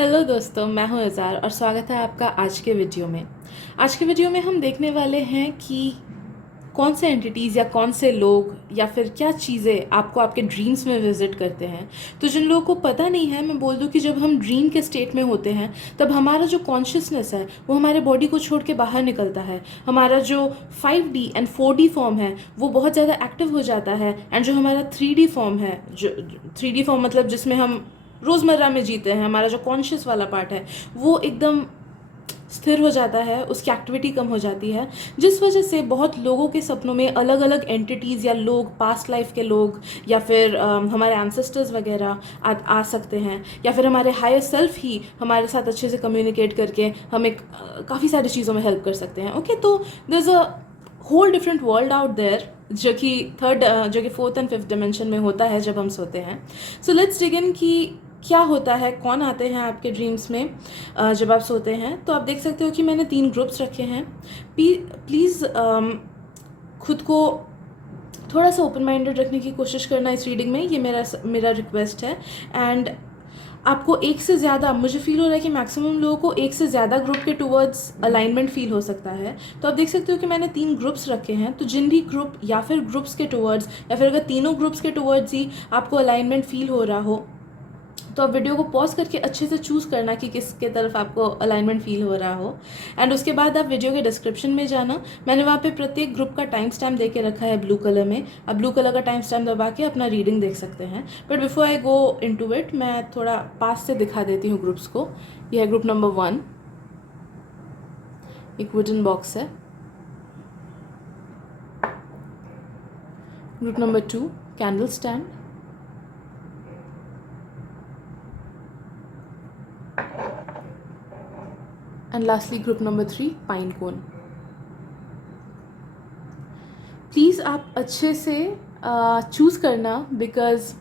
Hello दोस्तों, मैं हूं इज़ार और स्वागत है आपका आज के वीडियो में। आज के वीडियो में हम देखने वाले हैं कि कौन से एंटिटीज़ या कौन से लोग या फिर क्या चीज़ें आपको आपके ड्रीम्स में विज़िट करते हैं। तो जिन लोगों को पता नहीं है, मैं बोल दूं कि जब हम ड्रीम के स्टेट में होते हैं तब हमारा जो कॉन्शियसनेस है वो हमारे बॉडी को छोड़ के बाहर निकलता है। हमारा जो 5D एंड 4D फॉर्म है वो बहुत ज़्यादा एक्टिव हो जाता है, एंड जो हमारा 3D फॉर्म है, जो 3D फॉर्म मतलब जिसमें हम रोज़मर्रा में जीते हैं, हमारा जो कॉन्शियस वाला पार्ट है वो एकदम स्थिर हो जाता है, उसकी एक्टिविटी कम हो जाती है, जिस वजह से बहुत लोगों के सपनों में अलग अलग एंटिटीज़ या लोग, पास्ट लाइफ के लोग या फिर हमारे एंसेस्टर्स वगैरह आ सकते हैं, या फिर हमारे हायर सेल्फ ही हमारे साथ अच्छे से कम्युनिकेट करके हमें काफ़ी सारी चीज़ों में हेल्प कर सकते हैं। ओके, तो there is a whole different world out there जो कि फोर्थ एंड फिफ्थ डिमेंशन में होता है जब हम सोते हैं। सो लेट्स डिगिन कि क्या होता है, कौन आते हैं आपके ड्रीम्स में जब आप सोते हैं। तो आप देख सकते हो कि मैंने 3 ग्रुप्स रखे हैं। प्लीज़ खुद को थोड़ा सा ओपन माइंडेड रखने की कोशिश करना इस रीडिंग में, ये मेरा रिक्वेस्ट है। एंड आपको एक से ज़्यादा, मुझे फील हो रहा है कि मैक्सिमम लोगों को एक से ज़्यादा ग्रुप के टुवर्ड्स अलाइनमेंट फील हो सकता है। तो आप देख सकते हो कि मैंने 3 ग्रुप्स रखे हैं। तो जिन भी ग्रुप या फिर ग्रुप्स के टुवर्ड्स, या फिर अगर तीनों ग्रुप्स के टुवर्ड्स ही आपको अलाइनमेंट फील हो रहा हो, तो आप वीडियो को पॉज करके अच्छे से चूज़ करना कि किसके तरफ आपको अलाइनमेंट फील हो रहा हो। एंड उसके बाद आप वीडियो के डिस्क्रिप्शन में जाना, मैंने वहाँ पे प्रत्येक ग्रुप का टाइम स्टैम्प दे के रखा है ब्लू कलर में। आप ब्लू कलर का टाइम स्टैम्प दबा के अपना रीडिंग देख सकते हैं। But before I go into it, मैं थोड़ा पास से दिखा देती हूँ ग्रुप्स को। यह है ग्रुप नंबर 1, एक वुडन बॉक्स है। Group number 2, candle stand. And lastly group number 3, pine cone. Please आप अच्छे से चूज़ करना, बिकॉज़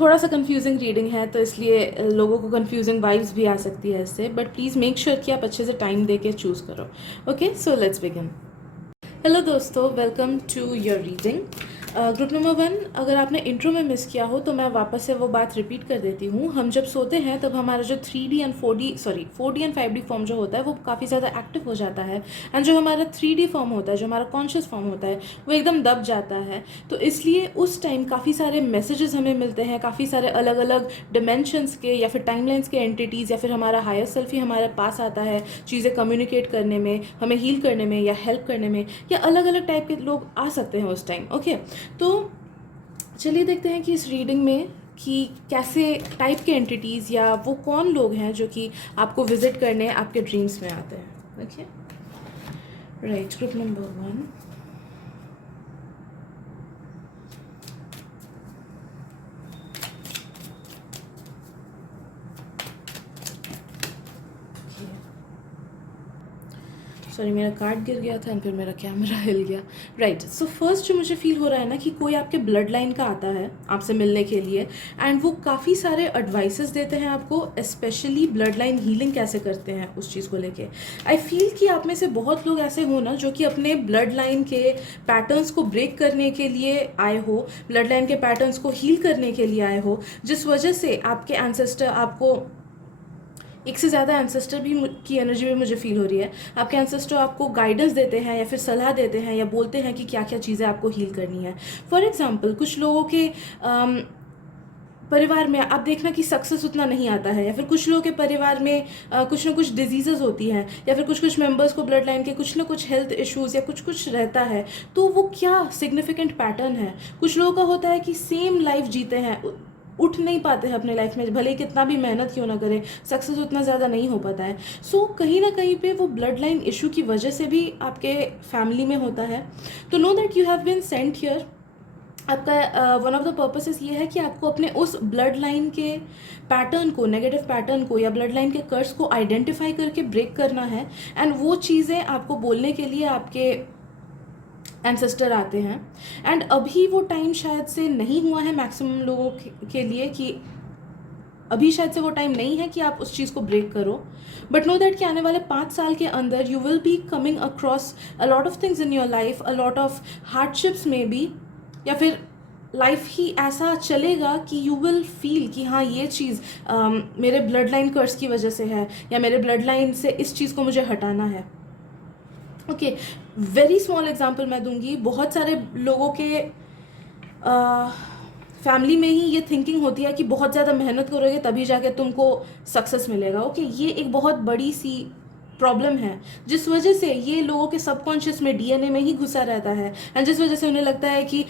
थोड़ा सा कंफ्यूजिंग रीडिंग है, तो इसलिए लोगों को कंफ्यूजिंग वाइब्स भी आ सकती है इससे। बट प्लीज़ मेक श्योर कि आप अच्छे से टाइम दे के चूज़ करो। Okay, so let's begin. Hello दोस्तों, welcome to your reading. Group number 1, अगर आपने इंट्रो में मिस किया हो तो मैं वापस से वो बात रिपीट कर देती हूँ। हम जब सोते हैं तब हमारा जो 4D एंड 5D फॉर्म जो होता है वो काफ़ी ज़्यादा एक्टिव हो जाता है, एंड जो हमारा 3D फॉर्म होता है, जो हमारा कॉन्शियस फॉर्म होता है, वो एकदम दब जाता है। तो इसलिए उस टाइम काफ़ी सारे मैसेजेस हमें मिलते हैं, काफ़ी सारे अलग अलग डिमेंशंस के या फिर टाइमलाइंस के एंटिटीज़, या फिर हमारा हायर सेल्फ ही हमारे पास आता है चीज़ें कम्युनिकेट करने में, हमें हील करने में या हेल्प करने में, या अलग अलग टाइप के लोग आ सकते हैं उस टाइम। ओके, तो चलिए देखते हैं कि इस रीडिंग में कि कैसे टाइप के एंटिटीज़ या वो कौन लोग हैं जो कि आपको विजिट करने आपके ड्रीम्स में आते हैं। Okay, right, group number 1। Sorry, मेरा कार्ड गिर गया था एंड फिर मेरा कैमरा हिल गया। राइट, सो फर्स्ट जो मुझे फील हो रहा है ना कि कोई आपके ब्लड लाइन का आता है आपसे मिलने के लिए, एंड वो काफ़ी सारे एडवाइसेस देते हैं आपको, स्पेशली ब्लड लाइन हीलिंग कैसे करते हैं उस चीज़ को लेके। आई फील कि आप में से बहुत लोग ऐसे हो ना जो कि अपने ब्लड लाइन के पैटर्न्स को ब्रेक करने के लिए आए हो, ब्लड लाइन के पैटर्न्स को हील करने के लिए आए हो, जिस वजह से आपके एंसेस्टर आपको, एक से ज़्यादा एंसेस्टर भी की एनर्जी भी मुझे फील हो रही है। आपके एंसेस्टर आपको गाइडेंस देते हैं या फिर सलाह देते हैं या बोलते हैं कि क्या क्या चीज़ें आपको हील करनी है। फॉर एग्जांपल, कुछ लोगों के परिवार में आप देखना कि सक्सेस उतना नहीं आता है, या फिर कुछ लोगों के परिवार में कुछ ना कुछ डिजीज़ेज होती हैं, या फिर कुछ कुछ मेंबर्स को ब्लड लाइन के कुछ ना कुछ हेल्थ इश्यूज़ या कुछ कुछ रहता है। तो वो क्या सिग्निफिकेंट पैटर्न है। कुछ लोगों का होता है कि सेम लाइफ जीते हैं, उठ नहीं पाते हैं अपने लाइफ में, भले ही कितना भी मेहनत क्यों ना करें, सक्सेस उतना ज़्यादा नहीं हो पाता है। सो कहीं ना कहीं पे वो ब्लड लाइन इशू की वजह से भी आपके फैमिली में होता है। तो know that you have been sent here. आपका वन ऑफ द पर्पसेस ये है कि आपको अपने उस ब्लड लाइन के पैटर्न को, नेगेटिव पैटर्न को या ब्लड लाइन के कर्स को आइडेंटिफाई करके ब्रेक करना है, एंड वो चीज़ें आपको बोलने के लिए आपके एंसेस्टर आते हैं। एंड अभी वो टाइम शायद से नहीं हुआ है मैक्सिमम लोगों के लिए, कि अभी शायद से वो टाइम नहीं है कि आप उस चीज़ को ब्रेक करो। बट नो दैट कि आने वाले 5 साल के अंदर you will be coming across a lot of things in your life, a lot of hardships में भी, या फिर लाइफ ही ऐसा चलेगा कि यू विल फील कि हाँ ये चीज़ मेरे ब्लड लाइन कर्स की वजह से है, या मेरे ब्लड लाइन से इस चीज़ को मुझे हटाना है। ओके, वेरी स्मॉल एग्जांपल मैं दूंगी। बहुत सारे लोगों के फैमिली में ही ये थिंकिंग होती है कि बहुत ज़्यादा मेहनत करोगे तभी जाके तुमको सक्सेस मिलेगा। ओके, ये एक बहुत बड़ी सी प्रॉब्लम है, जिस वजह से ये लोगों के सबकॉन्शियस में, डीएनए में ही घुसा रहता है, एंड जिस वजह से उन्हें लगता है कि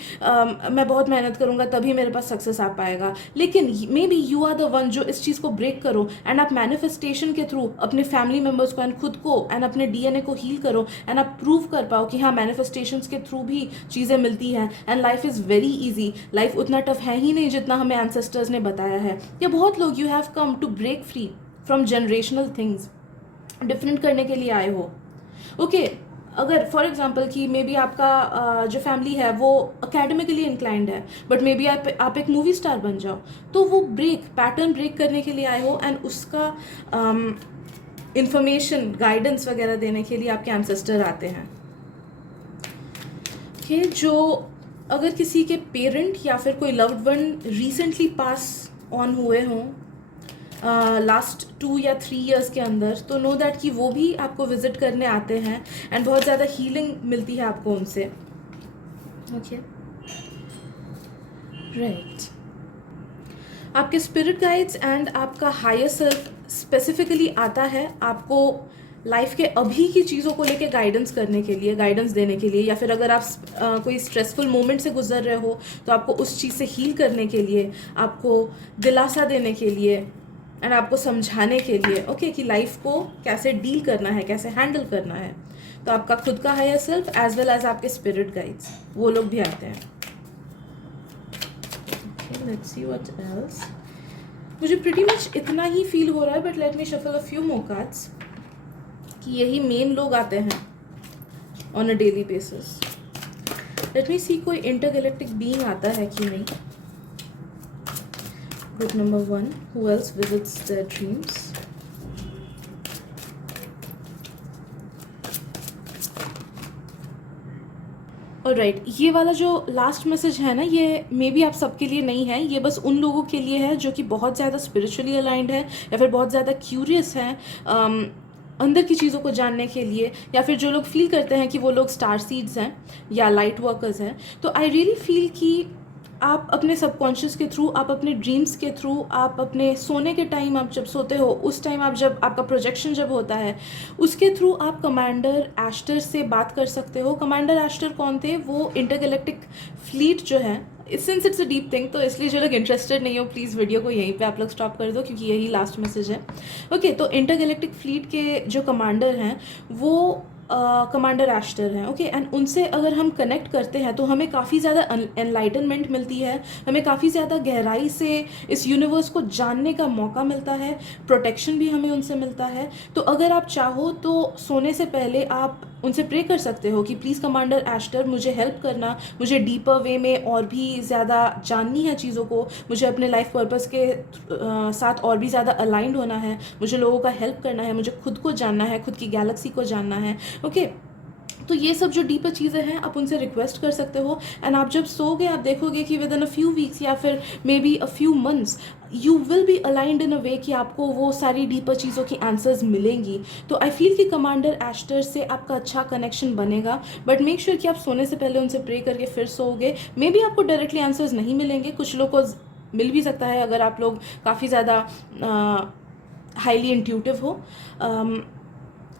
मैं बहुत मेहनत करूंगा तभी मेरे पास सक्सेस आ पाएगा। लेकिन maybe you are the one जो इस चीज़ को ब्रेक करो, एंड आप मैनिफेस्टेशन के थ्रू अपने फैमिली मेम्बर्स को एंड खुद को एंड अपने डीएनए को हील करो, एंड आप प्रूव कर पाओ कि हाँ मैनिफेस्टेशंस के थ्रू भी चीज़ें मिलती हैं, and life is very easy. Life उतना टफ है ही नहीं जितना हमें एंसेस्टर्स ने बताया है। या बहुत लोग, you have come to break free from generational things, different करने के लिए आए हो। ओके, अगर फॉर एग्जाम्पल कि मे बी आपका जो फैमिली है वो अकेडमिकली इंक्लाइंड है, बट मे बी आप एक मूवी स्टार बन जाओ, तो वो पैटर्न ब्रेक करने के लिए आए हो, एंड उसका इंफॉर्मेशन, गाइडेंस वगैरह देने के लिए आपके एंसेस्टर आते हैं। ओके, जो अगर किसी के पेरेंट या फिर कोई loved one recently pass on हुए हों लास्ट 2 या 3 ईयर्स के अंदर, तो नो दैट कि वो भी आपको विजिट करने आते हैं, एंड बहुत ज़्यादा हीलिंग मिलती है आपको उनसे। Okay, right. आपके स्पिरिट गाइड्स एंड आपका हायर सेल्फ स्पेसिफिकली आता है आपको लाइफ के अभी की चीज़ों को लेके गाइडेंस करने के लिए, गाइडेंस देने के लिए, या फिर अगर आप कोई स्ट्रेसफुल मोमेंट से गुजर रहे हो तो आपको उस चीज़ से हील करने के लिए, आपको दिलासा देने के लिए, एंड आपको समझाने के लिए ओके कि लाइफ को कैसे डील करना है, कैसे हैंडल करना है। तो आपका खुद का higher self as well as आपके स्पिरिट गाइड्स, वो लोग भी आते हैं। Let's see what else. मुझे प्रीटी मच इतना ही फील हो रहा है, but let me shuffle a few more cards कि यही मेन लोग आते हैं on a daily basis. Let me see कोई इंटरगैलेक्टिक बीइंग आता है कि नहीं। Group number 1, who else visits their dreams? Alright, ये वाला जो लास्ट मैसेज है ना, ये मे बी आप सबके लिए नहीं है, ये बस उन लोगों के लिए है जो कि बहुत ज़्यादा स्पिरिचुअली अलाइंड है, या फिर बहुत ज़्यादा क्यूरियस हैं अंदर की चीज़ों को जानने के लिए, या फिर जो लोग फील करते हैं कि वो लोग स्टार सीड्स हैं या लाइट वर्कर्स हैं। तो आई रियली फील कि आप अपने सबकॉन्शियस के थ्रू, आप अपने ड्रीम्स के थ्रू, आप अपने सोने के टाइम, आप जब सोते हो उस टाइम, आप जब आपका प्रोजेक्शन जब होता है उसके थ्रू आप कमांडर एस्टर से बात कर सकते हो। कमांडर एस्टर कौन थे? वो इंटरगैलेक्टिक फ्लीट जो है, since it's a deep thing, तो इसलिए जो लोग इंटरेस्टेड नहीं हो प्लीज़ वीडियो को यहीं पे आप लोग स्टॉप कर दो, क्योंकि यही लास्ट मैसेज है। ओके, तो इंटरगैलेक्टिक फ्लीट के जो कमांडर हैं वो कमांडर एस्टर हैं। ओके, एंड उनसे अगर हम कनेक्ट करते हैं तो हमें काफ़ी ज़्यादा एनलाइटनमेंट मिलती है, हमें काफ़ी ज़्यादा गहराई से इस यूनिवर्स को जानने का मौका मिलता है, प्रोटेक्शन भी हमें उनसे मिलता है। तो अगर आप चाहो तो सोने से पहले आप उनसे प्रे कर सकते हो कि प्लीज़ कमांडर एस्टर मुझे हेल्प करना, मुझे डीपर वे में और भी ज़्यादा जाननी है चीज़ों को, मुझे अपने लाइफ पर्पस के साथ और भी ज़्यादा अलाइंड होना है, मुझे लोगों का हेल्प करना है, मुझे खुद को जानना है, खुद की गैलेक्सी को जानना है। ओके, तो ये सब जो डीपर चीज़ें हैं आप उनसे रिक्वेस्ट कर सकते हो, एंड आप जब सोओगे आप देखोगे कि within a few weeks या फिर maybe a few months you will be aligned in a way कि आपको वो सारी डीपर चीज़ों की आंसर्स मिलेंगी। तो आई फील कि कमांडर एस्टर से आपका अच्छा कनेक्शन बनेगा, बट मेक श्योर कि आप सोने से पहले उनसे प्रे करके फिर सोओगे। मे बी आपको डायरेक्टली आंसर्स नहीं मिलेंगे, कुछ लोग को मिल भी सकता है अगर आप लोग काफ़ी ज़्यादा हाईली इंट्यूटिव हो।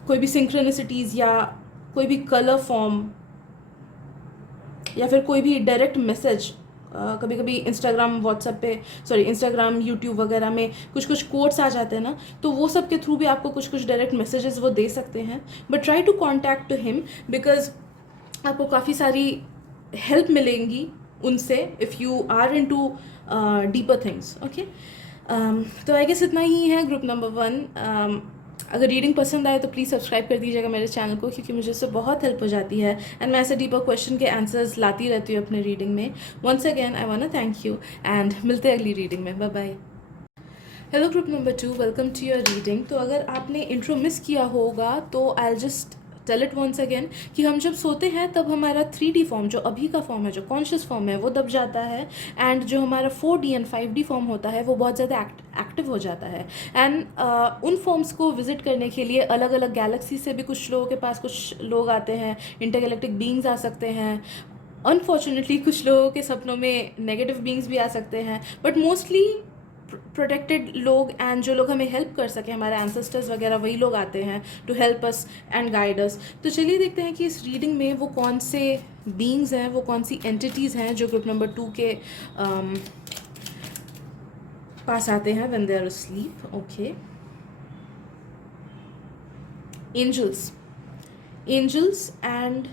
कोई भी सिंक्रोनिसिटीज़ या कोई भी कलर फॉर्म या फिर कोई भी डायरेक्ट मैसेज, कभी कभी इंस्टाग्राम यूट्यूब वगैरह में कुछ कुछ कोट्स आ जाते हैं ना, तो वो सब के थ्रू भी आपको कुछ कुछ डायरेक्ट मैसेजेस वो दे सकते हैं। But try to contact him, because आपको काफ़ी सारी हेल्प मिलेंगी उनसे if you are into deeper things. Okay, तो आई गेस इतना ही है ग्रुप नंबर 1। अगर रीडिंग पसंद आए तो प्लीज़ सब्सक्राइब कर दीजिएगा मेरे चैनल को, क्योंकि मुझे इससे बहुत हेल्प हो जाती है, एंड मैं ऐसे डीपर क्वेश्चन के आंसर्स लाती रहती हूँ अपने रीडिंग में। Once again I want to thank you, and मिलते हैं अगली रीडिंग में। Bye bye. Hello group number 2, welcome to your reading. तो अगर आपने इंट्रो मिस किया होगा तो I just tell it once again कि हम जब सोते हैं तब हमारा 3D फॉर्म, जो अभी का फॉर्म है, जो कॉन्शियस फॉर्म है, वो दब जाता है, एंड जो हमारा 4D एंड 5D फॉर्म होता है वो बहुत ज़्यादा एक्टिव हो जाता है। एंड उन फॉर्म्स को विजिट करने के लिए अलग अलग गैलेक्सी से भी कुछ लोगों के पास कुछ लोग आते हैं, इंटरगैलेक्टिक बीइंग्स आ सकते हैं। अनफॉर्चुनेटली कुछ लोगों के सपनों में नेगेटिव बीइंग्स भी आ सकते हैं, बट मोस्टली प्रोटेक्टेड लोग एंड जो लोग हमें हेल्प कर सके, हमारे एंसेस्टर्स वगैरह, वही लोग आते हैं to help us and guide us. तो चलिए देखते हैं कि इस रीडिंग में वो कौन से बीइंग्स हैं, वो कौन सी एंटिटीज़ हैं जो ग्रुप नंबर 2 के पास आते हैं when they are asleep। Okay, angels, angels and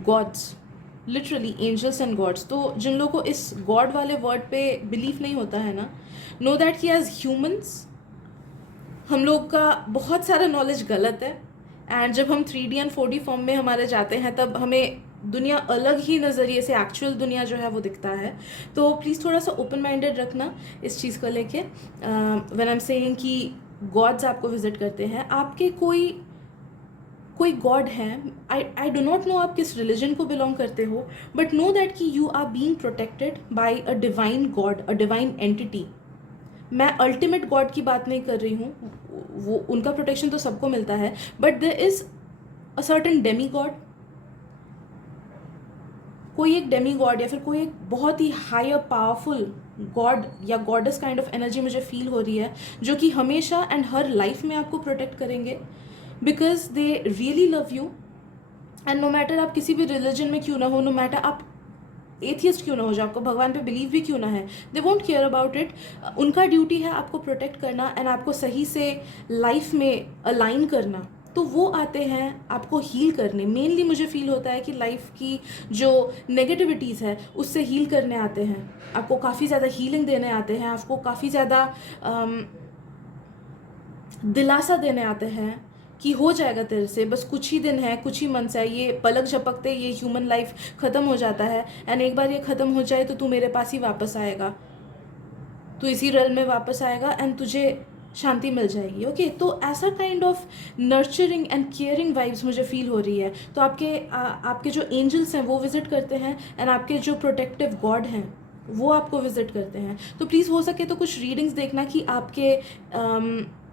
gods, literally angels and gods. तो जिन लोगों को इस गॉड वाले वर्ड पे बिलीफ नहीं होता है ना, नो दैट कि एज ह्यूमंस हम लोग का बहुत सारा नॉलेज गलत है, एंड जब हम 3D एंड 4D फॉर्म में हमारे जाते हैं तब हमें दुनिया अलग ही नज़रिए से, एक्चुअल दुनिया जो है वो दिखता है। तो प्लीज़ थोड़ा सा ओपन माइंडेड रखना इस चीज़ को लेके। व्हेन आई एम सेइंग कि गॉड्स आपको विजिट करते हैं, आपके कोई गॉड है, आई डो नॉट नो आप किस रिलीजन को बिलोंग करते हो, बट नो दैट कि you are being protected by a divine god, a divine entity. मैं अल्टीमेट गॉड की बात नहीं कर रही हूँ, वो उनका प्रोटेक्शन तो सबको मिलता है, but there is a certain demigod, कोई एक डेमी गॉड या फिर कोई एक बहुत ही हायर पावरफुल गॉड या गॉडेस काइंड ऑफ एनर्जी मुझे फील हो रही है, जो कि हमेशा एंड हर लाइफ में आपको प्रोटेक्ट करेंगे, because they really love you. And no matter आप किसी भी रिलीजन में क्यों ना हो, नो मैटर आप एथियस्ट क्यों ना हो, जो आपको भगवान पे बिलीव भी क्यों ना है, they won't care about it. उनका ड्यूटी है आपको प्रोटेक्ट करना एंड आपको सही से लाइफ में अलाइन करना। तो वो आते हैं आपको हील करने। मेनली मुझे फील होता है कि लाइफ की जो नेगेटिविटीज़ है उससे हील करने आते हैं, आपको काफ़ी ज़्यादा हीलिंग देने आते हैं, आपको काफ़ी ज़्यादा दिलासा देने आते हैं कि हो जाएगा तेरे से, बस कुछ ही दिन है, कुछ ही मंथ्स है, ये पलक झपकते ये ह्यूमन लाइफ ख़त्म हो जाता है, एंड एक बार ये ख़त्म हो जाए तो तू मेरे पास ही वापस आएगा, तू इसी रेल में वापस आएगा एंड तुझे शांति मिल जाएगी। ओके, तो ऐसा kind of nurturing and caring vibes मुझे फील हो रही है। तो आपके जो एंजल्स हैं वो विजिट करते हैं, एंड आपके जो प्रोटेक्टिव गॉड हैं वो आपको विजिट करते हैं। तो प्लीज़ हो सके तो कुछ रीडिंग्स देखना कि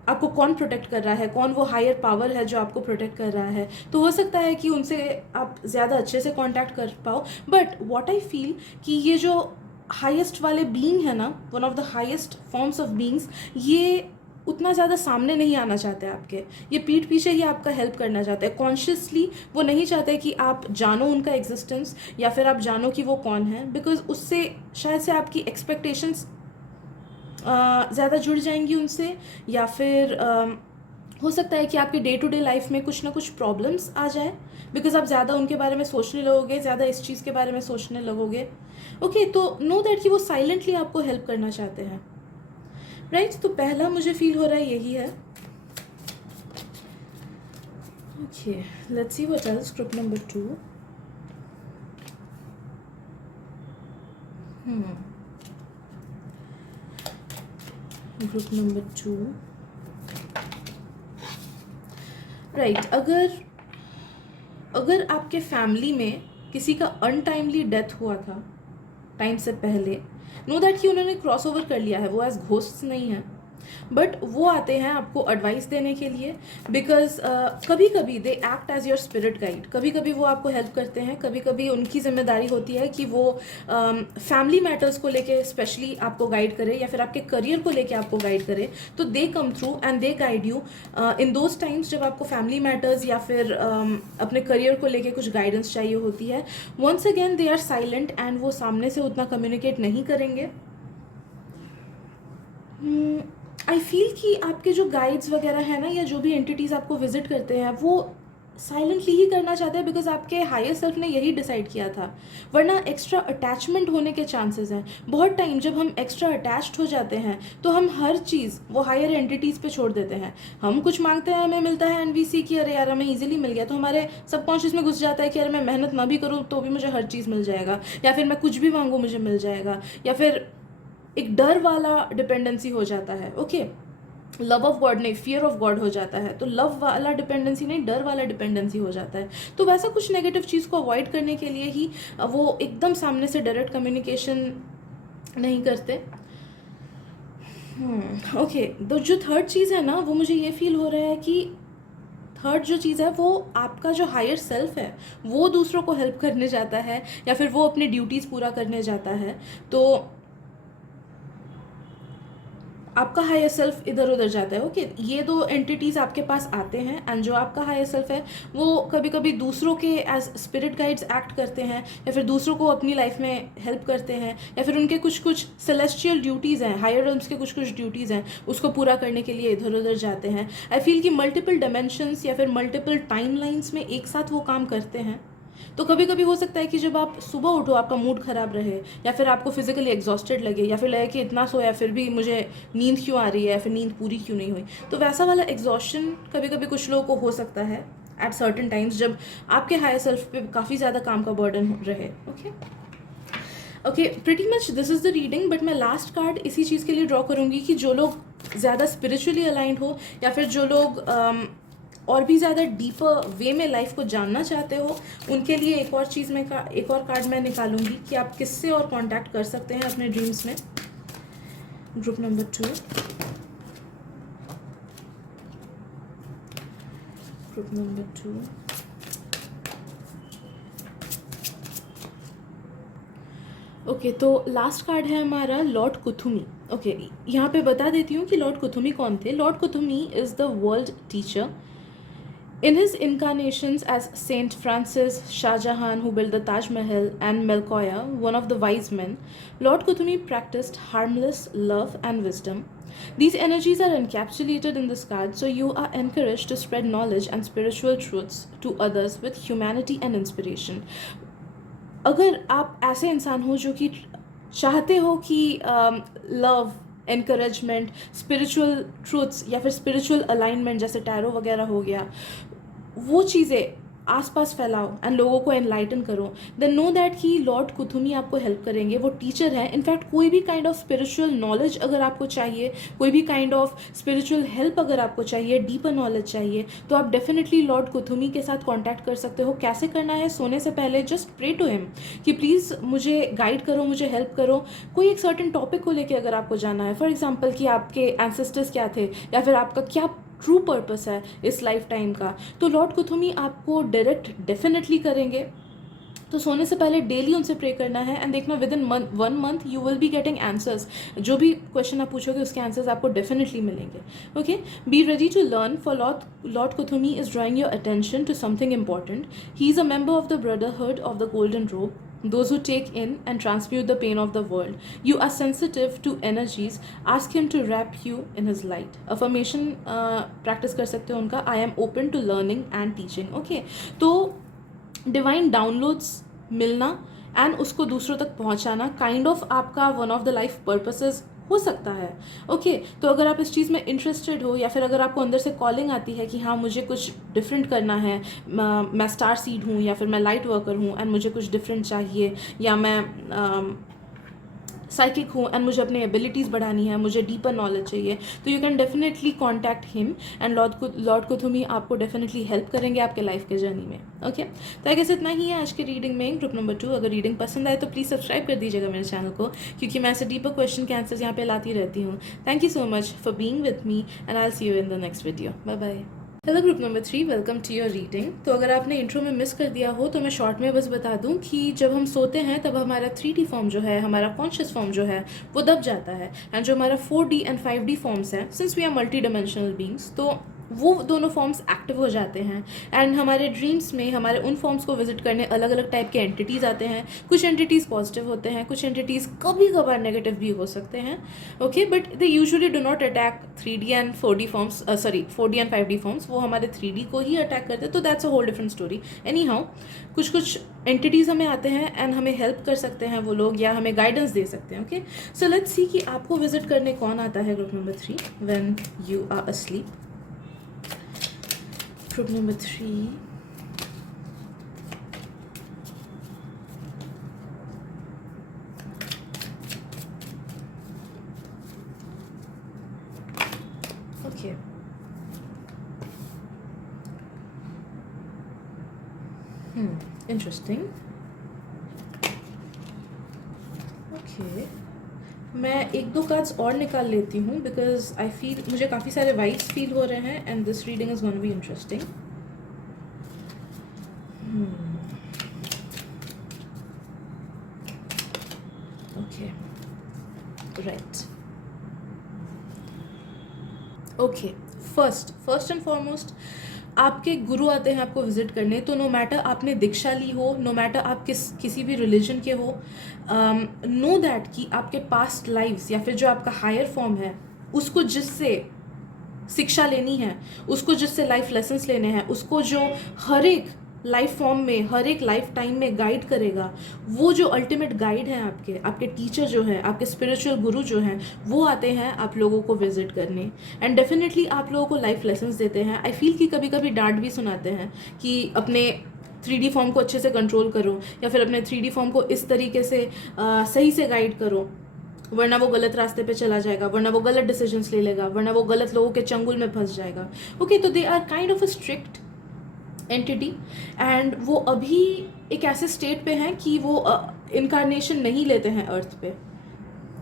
आपको कौन प्रोटेक्ट कर रहा है, कौन वो हायर पावर है जो आपको प्रोटेक्ट कर रहा है। तो हो सकता है कि उनसे आप ज़्यादा अच्छे से कांटेक्ट कर पाओ, बट व्हाट आई फील कि ये जो हाईएस्ट वाले बीइंग है ना, one of the highest forms of beings, ये उतना ज़्यादा सामने नहीं आना चाहते आपके, ये पीठ पीछे ही आपका हेल्प करना चाहते हैं। कॉन्शियसली वो नहीं चाहते कि आप जानो उनका एग्जिस्टेंस या फिर आप जानो कि वो कौन है, बिकॉज उससे शायद से आपकी एक्सपेक्टेशंस ज़्यादा जुड़ जाएंगी उनसे, या फिर हो सकता है कि आपके डे टू डे लाइफ में कुछ ना कुछ प्रॉब्लम्स आ जाए, बिकॉज आप ज़्यादा उनके बारे में सोचने लगोगे, ज़्यादा इस चीज़ के बारे में सोचने लगोगे। ओके, तो नो दैट कि वो साइलेंटली आपको हेल्प करना चाहते हैं, राइट। तो पहला मुझे फील हो रहा है यही है। Okay, let's see what else group number 2। Group number 2, right. अगर आपके फैमिली में किसी का अनटाइमली डेथ हुआ था टाइम से पहले, नो दैट कि उन्होंने क्रॉस ओवर कर लिया है, वो एज घोस्ट नहीं है, बट वो आते हैं आपको एडवाइस देने के लिए, बिकॉज कभी कभी they act as your spirit guide. कभी कभी वो आपको हेल्प करते हैं, कभी कभी उनकी जिम्मेदारी होती है कि वो फैमिली मैटर्स को लेके स्पेशली आपको गाइड करे, या फिर आपके करियर को लेके आपको गाइड करे। तो they come through and they guide you in those times जब आपको फैमिली मैटर्स या फिर अपने करियर को लेके कुछ गाइडेंस चाहिए होती है। Once again they are silent and वो सामने से उतना कम्युनिकेट नहीं करेंगे। आई फील कि आपके जो गाइड्स वगैरह है ना, या जो भी एंटिटीज़ आपको विजिट करते हैं, वो साइलेंटली ही करना चाहते हैं, बिकॉज आपके हायर सेल्फ ने यही डिसाइड किया था, वरना एक्स्ट्रा अटैचमेंट होने के चांसेस हैं। बहुत टाइम जब हम एक्स्ट्रा अटैच्ड हो जाते हैं तो हम हर चीज़ वो हायर एंटिटीज़ पे छोड़ देते हैं। हम कुछ मांगते हैं, हमें मिलता है, एंड वी सी कि अरे यार हमें इजीली मिल गया, तो हमारे सबकॉन्शियस में घुस जाता है कि अरे मैं मेहनत ना भी करूँ तो भी मुझे हर चीज़ मिल जाएगा, या फिर मैं कुछ भी मांगूँ मुझे मिल जाएगा, या फिर एक डर वाला डिपेंडेंसी हो जाता है। ओके, लव ऑफ गॉड नहीं, फियर ऑफ गॉड हो जाता है। तो लव वाला डिपेंडेंसी नहीं, डर वाला डिपेंडेंसी हो जाता है। तो वैसा कुछ नेगेटिव चीज़ को अवॉइड करने के लिए ही वो एकदम सामने से डायरेक्ट कम्युनिकेशन नहीं करते। ओके, तो जो थर्ड चीज़ है ना, वो मुझे ये फील हो रहा है कि थर्ड जो चीज़ है वो आपका जो हायर सेल्फ है वो दूसरों को हेल्प करने जाता है, या फिर वो अपनी ड्यूटीज़ पूरा करने जाता है। तो आपका हायर सेल्फ इधर उधर जाता है। ओके, ये दो एंटिटीज़ आपके पास आते हैं, एंड जो आपका हायर सेल्फ है वो कभी कभी दूसरों के एज स्पिरिट गाइड्स एक्ट करते हैं, या फिर दूसरों को अपनी लाइफ में हेल्प करते हैं, या फिर उनके कुछ कुछ सेलेस्टियल ड्यूटीज़ हैं, हायर रेल्म्स के कुछ कुछ ड्यूटीज़ हैं, उसको पूरा करने के लिए इधर उधर जाते हैं। आई फील कि मल्टीपल डायमेंशंस या फिर मल्टीपल टाइम लाइन्स में एक साथ वो काम करते हैं। तो कभी कभी हो सकता है कि जब आप सुबह उठो आपका मूड ख़राब रहे, या फिर आपको फिजिकली एग्जॉस्टेड लगे, या फिर लगे कि इतना सोया फिर भी मुझे नींद क्यों आ रही है, या फिर नींद पूरी क्यों नहीं हुई। तो वैसा वाला एग्जॉशन कभी कभी कुछ लोगों को हो सकता है एट सर्टन टाइम्स, जब आपके हायर सेल्फ पे काफ़ी ज़्यादा काम का बर्डन रहे। Okay, pretty much this is the reading. But मैं लास्ट कार्ड इसी चीज़ के लिए ड्रॉ करूँगी कि जो लोग ज़्यादा स्पिरिचुअली अलाइंड हो, या फिर जो लोग और भी ज़्यादा डीपर वे में लाइफ को जानना चाहते हो, उनके लिए एक और चीज़ में एक और कार्ड मैं निकालूंगी कि आप किससे और कांटेक्ट कर सकते हैं अपने ड्रीम्स में। Group number 2, group number 2, okay, तो लास्ट कार्ड है हमारा लॉर्ड कुथुमी। ओके, यहाँ पे बता देती हूँ कि लॉर्ड कुथुमी कौन थे। Lord Kuthumi is the world teacher. In his incarnations as Saint Francis, Shah Jahan, who built the Taj Mahal, and Melchior, one of the wise men, Lord Kuthumi practiced harmless love and wisdom. These energies are encapsulated in this card, so you are encouraged to spread knowledge and spiritual truths to others with humanity and inspiration. अगर आप ऐसे इंसान हो जो कि चाहते हो कि लव, एनकरेजमेंट, स्पिरिचुअल ट्रूथ्स या फिर स्पिरिचुअल अलाइनमेंट जैसे टैरो वगैरह हो गया, वो चीज़ें आसपास फैलाओ एंड लोगों को एनलाइटन करो, देन नो दैट कि लॉर्ड कुथुमी आपको हेल्प करेंगे। वो टीचर है। इनफैक्ट कोई भी काइंड ऑफ स्पिरिचुअल नॉलेज अगर आपको चाहिए, कोई भी काइंड ऑफ स्पिरिचुअल हेल्प अगर आपको चाहिए, डीपर नॉलेज चाहिए, तो आप डेफिनेटली लॉर्ड कुथुमी के साथ कॉन्टैक्ट कर सकते हो। कैसे करना है? सोने से पहले जस्ट प्रे टू हिम कि प्लीज़ मुझे गाइड करो, मुझे हेल्प करो। कोई एक सर्टेन टॉपिक को लेकर अगर आपको जाना है, फॉर एग्जाम्पल कि आपके एंसेस्टर्स क्या थे, या फिर आपका क्या ट्रू पर्पस है इस लाइफ टाइम का, तो लॉर्ड कुथुमी आपको डायरेक्ट डेफिनेटली करेंगे। तो सोने से पहले डेली उनसे प्रे करना है, एंड देखना with in 1 month you will be getting answers. जो भी क्वेश्चन आप पूछोगे उसके आंसर्स आपको डेफिनेटली मिलेंगे। Okay, be ready to learn, for lord Kuthumi is drawing your attention to something important. He is a member of the Brotherhood of the Golden Robe, those who take in and transmute the pain of the world. You are sensitive to energies. Ask him to wrap you in his light. Affirmation practice कर सकते हो उनका, I am open to learning and teaching. Okay, तो divine downloads मिलना and उसको दूसरों तक पहुंचाना काइंड ऑफ आपका one of the life purposes हो सकता है। ओके, तो अगर आप इस चीज़ में इंटरेस्टेड हो, या फिर अगर आपको अंदर से कॉलिंग आती है कि हाँ मुझे कुछ डिफरेंट करना है, मैं स्टार सीड हूँ या फिर मैं लाइट वर्कर हूँ एंड मुझे कुछ डिफरेंट चाहिए, या मैं साइकिक हूँ एंड मुझे अपनी एबिलिटीज़ बढ़ानी है, मुझे डीपर नॉलेज चाहिए, तो you can definitely contact him, and lord Kuthumi आपको डेफिनेटली हेल्प करेंगे आपके लाइफ के जर्नी में। ओके, तो आई इतना ही है आज की रीडिंग में, ग्रुप नंबर 2। अगर रीडिंग पसंद आए तो प्लीज़ सब्सक्राइब कर दीजिएगा मेरे चैनल को, क्योंकि मैं ऐसे डीपर क्वेश्चन के आंसर्स यहाँ पे लाती रहती हूँ। Thank you so much for being with me, and I will see you in the next video. Bye bye. Hello group number 3, welcome to your reading. तो अगर आपने इंट्रो में मिस कर दिया हो तो मैं शॉर्ट में बस बता दूं कि जब हम सोते हैं तब हमारा 3D फॉर्म जो है, हमारा कॉन्शियस फॉर्म जो है, वो दब जाता है, एंड जो हमारा 4D एंड 5D फॉर्म्स हैं, since we are multidimensional beings, तो वो दोनों फॉर्म्स एक्टिव हो जाते हैं, एंड हमारे ड्रीम्स में हमारे उन फॉर्म्स को विजिट करने अलग अलग टाइप के एंटिटीज़ आते हैं। कुछ एंटिटीज़ पॉजिटिव होते हैं, कुछ एंटिटीज़ कभी कभार नेगेटिव भी हो सकते हैं। Okay, but they usually do not attack 3D and 4D forms, 4D and 5D forms, वो हमारे 3D को ही अटैक करते हैं। तो that's a whole different story. Anyhow, कुछ एंटिटीज़ हमें आते हैं एंड हमें हेल्प कर सकते हैं वो लोग, या हमें गाइडेंस दे सकते हैं। ओके, सो लेट्स सी कि आपको विजिट करने कौन आता है group number 3 when you are asleep. Group number 3. Okay, interesting. Okay, मैं एक दो कार्ड्स और निकाल लेती हूँ बिकॉज आई फील मुझे काफ़ी सारे वाइब्स फील हो रहे हैं and this reading is gonna be interesting. Okay, right. Okay, first and foremost आपके गुरु आते हैं आपको विजिट करने, तो नो मैटर आपने दीक्षा ली हो, नो मैटर आप किसी भी रिलीजन के हो, नो दैट कि आपके पास्ट लाइव्स या फिर जो आपका हायर फॉर्म है उसको जिससे शिक्षा लेनी है, उसको जिससे लाइफ लेसन्स लेने हैं, उसको जो हर एक लाइफ फॉर्म में हर एक लाइफ टाइम में गाइड करेगा, वो जो अल्टीमेट गाइड हैं आपके टीचर जो हैं, आपके स्पिरिचुअल गुरु जो हैं, वो आते हैं आप लोगों को विजिट करने एंड डेफिनेटली आप लोगों को लाइफ लेसन्स देते हैं। आई फील कि कभी कभी डांट भी सुनाते हैं कि अपने 3D फॉर्म को अच्छे से कंट्रोल करो या फिर अपने 3D फॉर्म को इस तरीके से सही से गाइड करो, वरना वो गलत रास्ते पे चला जाएगा, वरना वो गलत डिसीजंस ले लेगा, वरना वो गलत लोगों के चंगुल में फंस जाएगा। ओके, तो they are kind of a strict entity and वो अभी एक ऐसे स्टेट पे हैं कि वो इनकारनेशन नहीं लेते हैं अर्थ पे।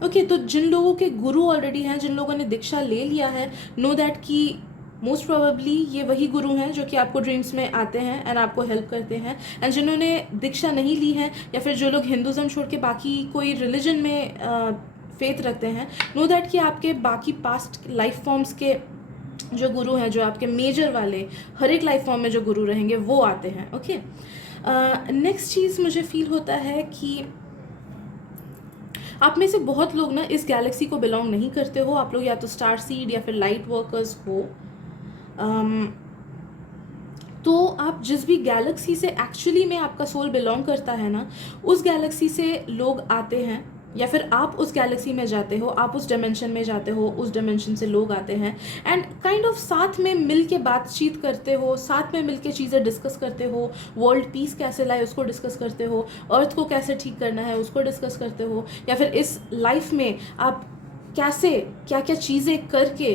ओके, तो जिन लोगों के गुरु ऑलरेडी हैं, जिन लोगों ने दीक्षा ले लिया है, नो दैट कि मोस्ट प्रोबेबली ये वही गुरु हैं जो कि आपको ड्रीम्स में आते हैं एंड आपको हेल्प करते हैं। एंड जिन्होंने दीक्षा नहीं ली है या फिर जो लोग हिंदुज़म छोड़ के बाकी कोई रिलीजन में फेथ रखते हैं, नो दैट कि आपके बाकी पास्ट लाइफ फॉर्म्स के जो गुरु हैं, जो आपके मेजर वाले हर एक लाइफ फॉर्म में जो गुरु रहेंगे वो आते हैं। ओके, नेक्स्ट चीज़ मुझे फील होता है कि आप में से बहुत लोग ना इस गैलेक्सी को बिलोंग नहीं करते हो, आप लोग या तो स्टार सीड या फिर लाइट वर्कर्स हो। तो आप जिस भी गैलेक्सी से एक्चुअली में आपका सोल बिलोंग करता है ना, उस गैलेक्सी से लोग आते हैं या फिर आप उस गैलेक्सी में जाते हो, आप उस डायमेंशन में जाते हो, उस डायमेंशन से लोग आते हैं एंड काइंड ऑफ साथ में मिल के बातचीत करते हो, साथ में मिल के चीज़ें डिस्कस करते हो, वर्ल्ड पीस कैसे लाए उसको डिस्कस करते हो, अर्थ को कैसे ठीक करना है उसको डिस्कस करते हो, या फिर इस लाइफ में आप कैसे क्या क्या चीज़ें करके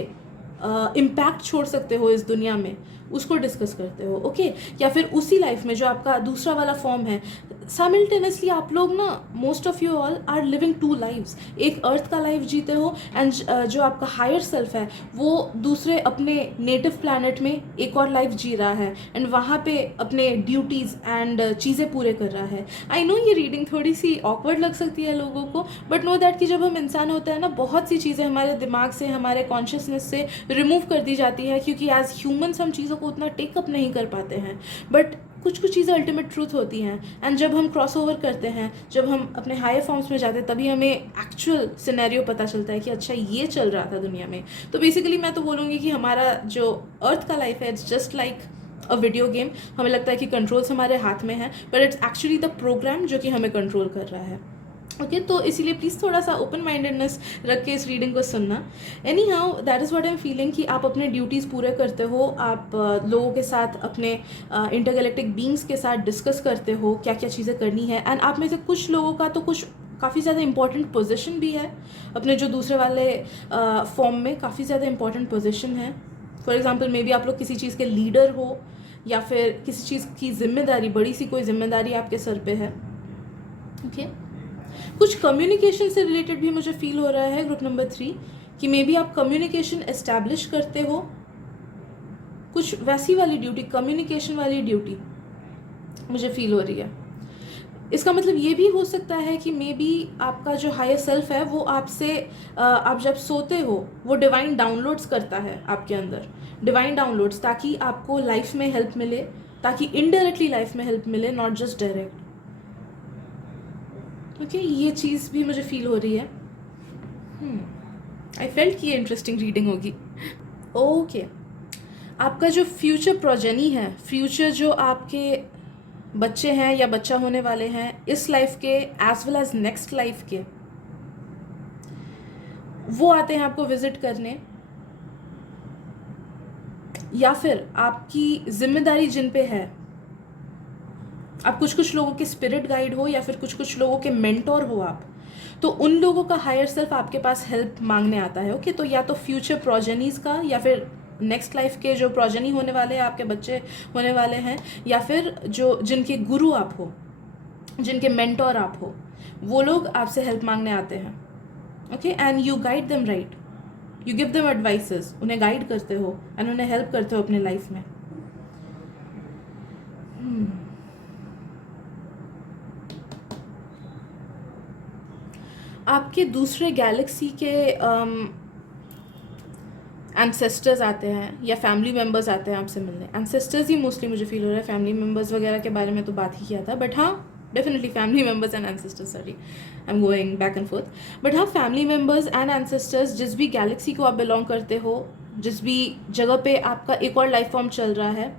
इम्पैक्ट छोड़ सकते हो इस दुनिया में, उसको डिस्कस करते हो। ओके, या फिर उसी लाइफ में जो आपका दूसरा वाला फॉर्म है, साइमल्टेनियसली आप लोग ना most of you all are living two lives. एक अर्थ का लाइफ जीते हो एंड जो आपका हायर सेल्फ है वो दूसरे अपने नेटिव प्लैनेट में एक और लाइफ जी रहा है एंड वहाँ पे अपने ड्यूटीज़ एंड चीज़ें पूरे कर रहा है। आई नो ये रीडिंग थोड़ी सी ऑकवर्ड लग सकती है लोगों को, बट नो दैट कि जब हम इंसान होते हैं ना, बहुत सी चीज़ें हमारे दिमाग से, हमारे कॉन्शियसनेस से रिमूव कर दी जाती है क्योंकि एज ह्यूमन्स हम चीज़ों को उतना टेकअप नहीं कर पाते हैं, बट कुछ कुछ चीज़ें अल्टीमेट ट्रूथ होती हैं एंड जब हम क्रॉस ओवर करते हैं, जब हम अपने हायर फॉर्म्स में जाते हैं, तभी हमें एक्चुअल सिनेरियो पता चलता है कि अच्छा ये चल रहा था दुनिया में। तो बेसिकली मैं तो बोलूँगी कि हमारा जो अर्थ का लाइफ है, it's just like a video game. हमें लगता है कि कंट्रोल्स हमारे हाथ में है, but it's actually the program जो कि हमें कंट्रोल कर रहा है। ओके, तो इसीलिए प्लीज़ थोड़ा सा ओपन माइंडेडनेस रख के इस रीडिंग को सुनना। Any how, that is what I am feeling कि आप अपने ड्यूटीज़ पूरे करते हो, आप लोगों के साथ, अपने इंटरगैलेक्टिक बींग्स के साथ डिस्कस करते हो क्या क्या चीज़ें करनी है एंड आप में से कुछ लोगों का तो कुछ काफ़ी ज़्यादा इंपॉर्टेंट पोजीशन भी है अपने जो दूसरे वाले फॉर्म में, काफ़ी ज़्यादा इंपॉर्टेंट पोजीशन है। फॉर एग्जाम्पल मे बी आप लोग किसी चीज़ के लीडर हो या फिर किसी चीज़ की जिम्मेदारी, बड़ी सी कोई जिम्मेदारी आपके सर पे है। ओके, कुछ कम्युनिकेशन से रिलेटेड भी मुझे फील हो रहा है ग्रुप नंबर 3 कि मे बी आप कम्युनिकेशन एस्टैब्लिश करते हो, कुछ वैसी वाली ड्यूटी, कम्युनिकेशन वाली ड्यूटी मुझे फील हो रही है। इसका मतलब ये भी हो सकता है कि मे बी आपका जो हायर सेल्फ है वो आपसे आप जब सोते हो वो डिवाइन डाउनलोड्स करता है आपके अंदर, डिवाइन डाउनलोड्स, ताकि आपको लाइफ में हेल्प मिले, ताकि इनडायरेक्टली लाइफ में हेल्प मिले, नॉट जस्ट डायरेक्ट। ओके, ये चीज़ भी मुझे फील हो रही है। आई फेल्ट कि ये इंटरेस्टिंग रीडिंग होगी। ओके, आपका जो फ्यूचर प्रोजेनी है, फ्यूचर जो आपके बच्चे हैं या बच्चा होने वाले हैं इस लाइफ के as well as next life के, वो आते हैं आपको विजिट करने, या फिर आपकी जिम्मेदारी जिन पे है, आप कुछ कुछ लोगों के स्पिरिट गाइड हो या फिर कुछ कुछ लोगों के मेंटोर हो आप, तो उन लोगों का हायर सेल्फ आपके पास हेल्प मांगने आता है। ओके, तो या तो फ्यूचर प्रोजेनीज का, या फिर नेक्स्ट लाइफ के जो प्रोजेनी होने वाले हैं, आपके बच्चे होने वाले हैं, या फिर जो जिनके गुरु आप हो, जिनके मेंटोर आप हो, वो लोग आपसे हेल्प मांगने आते हैं। Okay, and you guide them right, you give them advices, उन्हें गाइड करते हो एंड उन्हें हेल्प करते हो अपने लाइफ में। आपके दूसरे गैलेक्सी के एंसेस्टर्स आते हैं या फैमिली मेम्बर्स आते हैं आपसे मिलने। एंसेस्टर्स ही मोस्टली मुझे फील हो रहा है, फैमिली मेम्बर्स वगैरह के बारे में तो बात ही किया था, बट हाँ definitely family members and ancestors, sorry I am going back and fourth. But हाँ, फैमिली मेम्बर्स एंड एंसेस्टर्स, जिस भी गैलेक्सी को आप बिलोंग करते हो, जिस भी जगह पे आपका एक और लाइफ फॉर्म चल रहा है,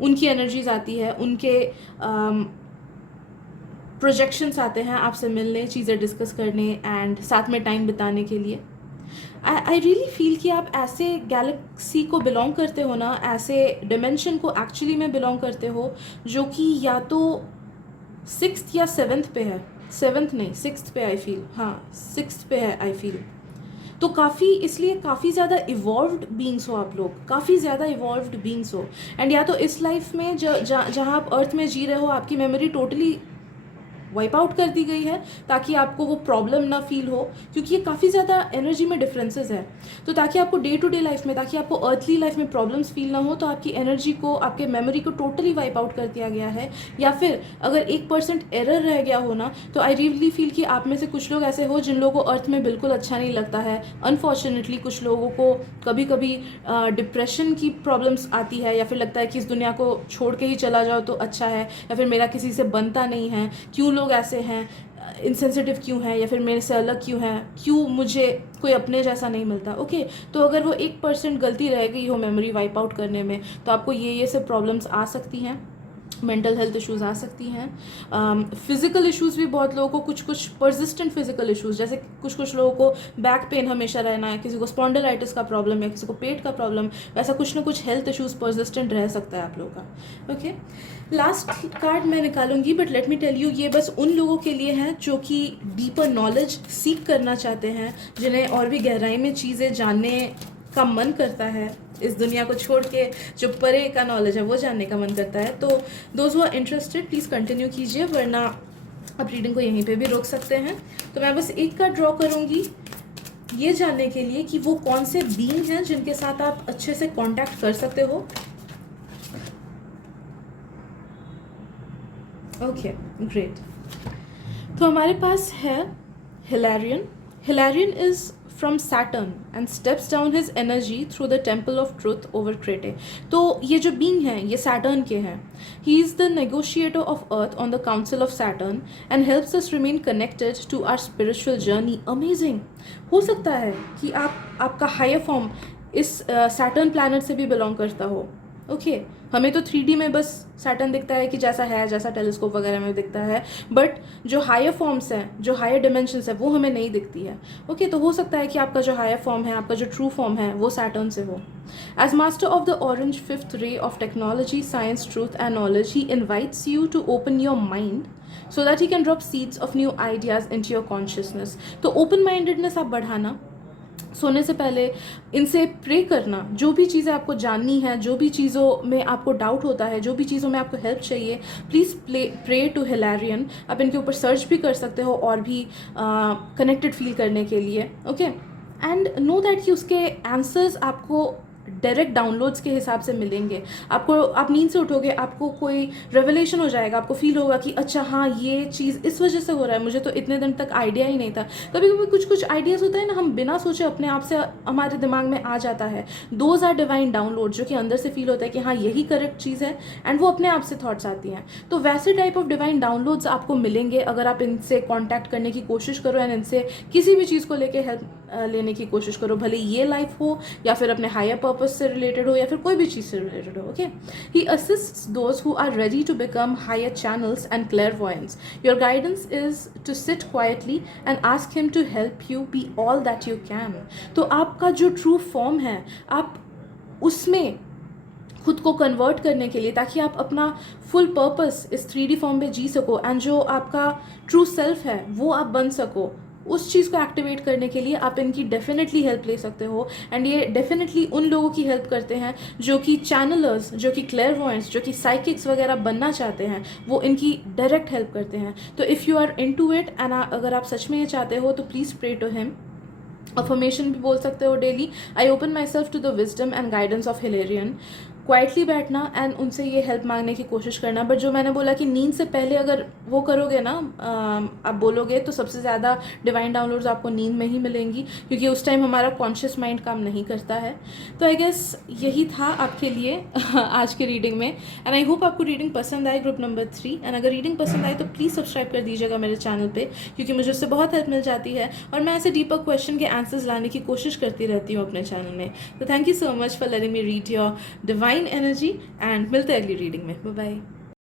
उनकी एनर्जीज आती है, उनके प्रोजेक्शंस आते हैं आपसे मिलने, चीज़ें डिस्कस करने एंड साथ में टाइम बिताने के लिए। आई रियली फील कि आप ऐसे गैलेक्सी को बिलोंग करते हो ना, ऐसे डिमेंशन को एक्चुअली में बिलोंग करते हो, जो कि या तो 6th या 7th पे है, 7th नहीं 6th पे आई फील, हाँ 6th पे है आई फील। तो काफ़ी, इसलिए काफ़ी ज़्यादा इवॉल्व्ड बींग्स हो आप लोग, काफ़ी ज़्यादा इवॉल्व्ड बींग्स हो। एंड या तो इस लाइफ में जहाँ आप अर्थ में जी रहे हो, आपकी मेमोरी टोटली वाइप आउट कर दी गई है ताकि आपको वो प्रॉब्लम ना फील हो, क्योंकि ये काफ़ी ज़्यादा एनर्जी में डिफरेंसेस है। तो ताकि आपको डे टू डे लाइफ में, ताकि आपको अर्थली लाइफ में प्रॉब्लम्स फील ना हो, तो आपकी एनर्जी को, आपके मेमोरी को टोटली वाइप आउट कर दिया गया है। या फिर अगर 1% एरर रह गया हो ना, तो आई रियली फील कि आप में से कुछ लोग ऐसे हो जिन लोगों को अर्थ में बिल्कुल अच्छा नहीं लगता है। अनफॉर्चुनेटली कुछ लोगों को कभी कभी डिप्रेशन की प्रॉब्लम्स आती है, या फिर लगता है कि इस दुनिया को छोड़ के ही चला जाओ तो अच्छा है, या फिर मेरा किसी से बनता नहीं है, क्यों लोग ऐसे हैं, इनसेंसिटिव क्यों हैं, या फिर मेरे से अलग क्यों हैं, क्यों मुझे कोई अपने जैसा नहीं मिलता। ओके, तो अगर वो 1% गलती रह गई हो मेमोरी वाइप आउट करने में, तो आपको ये सब प्रॉब्लम्स आ सकती हैं, मेंटल हेल्थ इश्यूज़ आ सकती हैं। फिजिकल इश्यूज़ भी बहुत लोगों को, कुछ परसिस्टेंट फिजिकल इश्यूज़, जैसे कुछ लोगों को बैक पेन हमेशा रहना है, किसी को स्पॉन्डिलाइटिस का प्रॉब्लम, या किसी को पेट का प्रॉब्लम, वैसा कुछ ना कुछ हेल्थ इश्यूज़ परसिस्टेंट रह सकता है आप लोगों का। ओके, लास्ट कार्ड मैं निकालूंगी, but let me tell you, ये बस उन लोगों के लिए हैं जो कि डीपर नॉलेज सीख करना चाहते हैं, जिन्हें और भी गहराई में चीज़ें जानने का मन करता है, इस दुनिया को छोड़ के जो परे का नॉलेज है वो जानने का मन करता है। तो those who are interested please continue कीजिए, वरना आप रीडिंग को यहीं पे भी रोक सकते हैं। तो मैं बस एक कार्ड ड्रॉ करूँगी ये जानने के लिए कि वो कौन से बीइंग हैं जिनके साथ आप अच्छे से कांटेक्ट कर सकते हो। ओके ग्रेट, तो हमारे पास है हिलैरियन। हिलैरियन is from Saturn and steps down his energy through the temple of truth over Crete। तो ये जो बीइंग हैं ये Saturn के हैं। He is the negotiator of Earth on the council of Saturn and helps us remain connected to our spiritual journey। Amazing। हो सकता है कि आपका हायर फॉर्म इस Saturn planet से भी बिलोंग करता हो। ओके, हमें तो 3D में बस सैटर्न दिखता है कि जैसा है, जैसा टेलीस्कोप वगैरह में दिखता है, बट जो हायर फॉर्म्स हैं, जो हायर डिमेंशंस है, वो हमें नहीं दिखती है। ओके, तो हो सकता है कि आपका जो हायर फॉर्म है, आपका जो ट्रू फॉर्म है, वो सैटर्न से हो। As master of the orange fifth ray of technology, science, truth and knowledge, he invites you to open your mind so that he can drop seeds of new ideas into your consciousness। तो open mindedness आप बढ़ाना, सोने से पहले इनसे pray करना, जो भी चीज़ें आपको जाननी है, जो भी चीज़ों में आपको डाउट होता है, जो भी चीज़ों में आपको हेल्प चाहिए, प्लीज़ प्रे टू हिलैरियन। आप इनके ऊपर सर्च भी कर सकते हो और भी कनेक्टेड फील करने के लिए। ओके, एंड नो दैट कि उसके आंसर्स आपको डायरेक्ट डाउनलोड्स के हिसाब से मिलेंगे। आप नींद से उठोगे, आपको कोई रेवलेशन हो जाएगा, आपको फील होगा कि अच्छा हाँ ये चीज़ इस वजह से हो रहा है, मुझे तो इतने दिन तक आइडिया ही नहीं था। कभी कभी कुछ आइडियाज़ होता है ना, हम बिना सोचे अपने आप से हमारे दिमाग में आ जाता है। दोज आर डिवाइन डाउनलोड, जो कि अंदर से फील होता है कि हाँ यही करेक्ट चीज़ है, एंड वो अपने आप से थॉट्स आती हैं। तो वैसे टाइप ऑफ डिवाइन डाउनलोड्स आपको मिलेंगे अगर आप इनसे कॉन्टैक्ट करने की कोशिश करो, एंड इनसे किसी भी चीज़ को लेकर हेल्प लेने की कोशिश करो, भले ये लाइफ हो या फिर अपने हायर पर्पस से रिलेटेड हो या फिर कोई भी चीज़ से रिलेटेड हो। Okay, he assists those who are ready to become higher channels and clairvoyance. Your guidance is to sit quietly and ask him to help you be all that you can. तो आपका जो true form है, आप उसमें खुद को convert करने के लिए, ताकि आप अपना फुल पर्पस इस 3D फॉर्म में जी सको, एंड जो आपका ट्रू सेल्फ है वो आप बन सको, उस चीज़ को एक्टिवेट करने के लिए आप इनकी डेफिनेटली हेल्प ले सकते हो। एंड ये डेफिनेटली उन लोगों की हेल्प करते हैं जो कि चैनलर्स, जो कि क्लेयरवॉयंट्स, जो कि साइकिक्स वगैरह बनना चाहते हैं, वो इनकी डायरेक्ट हेल्प करते हैं। तो if you are into it and अगर आप सच में ये चाहते हो तो please pray to him. Affirmation भी बोल सकते हो daily, I open myself to the wisdom and guidance of Hilarion. Quietly बैठना एंड उनसे ये हेल्प मांगने की कोशिश करना। बट जो मैंने बोला कि नींद से पहले अगर वो करोगे ना, आप बोलोगे, तो सबसे ज़्यादा डिवाइन डाउनलोड्स आपको नींद में ही मिलेंगी, क्योंकि उस टाइम हमारा कॉन्शियस माइंड काम नहीं करता है। तो आई गेस यही था आपके लिए आज के रीडिंग में। एंड आई होप आपको रीडिंग पसंद आए, ग्रुप नंबर 3। एंड अगर रीडिंग पसंद आए तो प्लीज़ सब्सक्राइब कर दीजिएगा मेरे चैनल पे, क्योंकि मुझे उससे बहुत हेल्प मिल जाती है और मैं ऐसे डीपर क्वेश्चन के आंसर्स लाने की कोशिश करती रहती हूँ अपने चैनल में। तो thank you so much for letting me read your divine energy and मिलते हैं अगली रीडिंग में। Bye bye.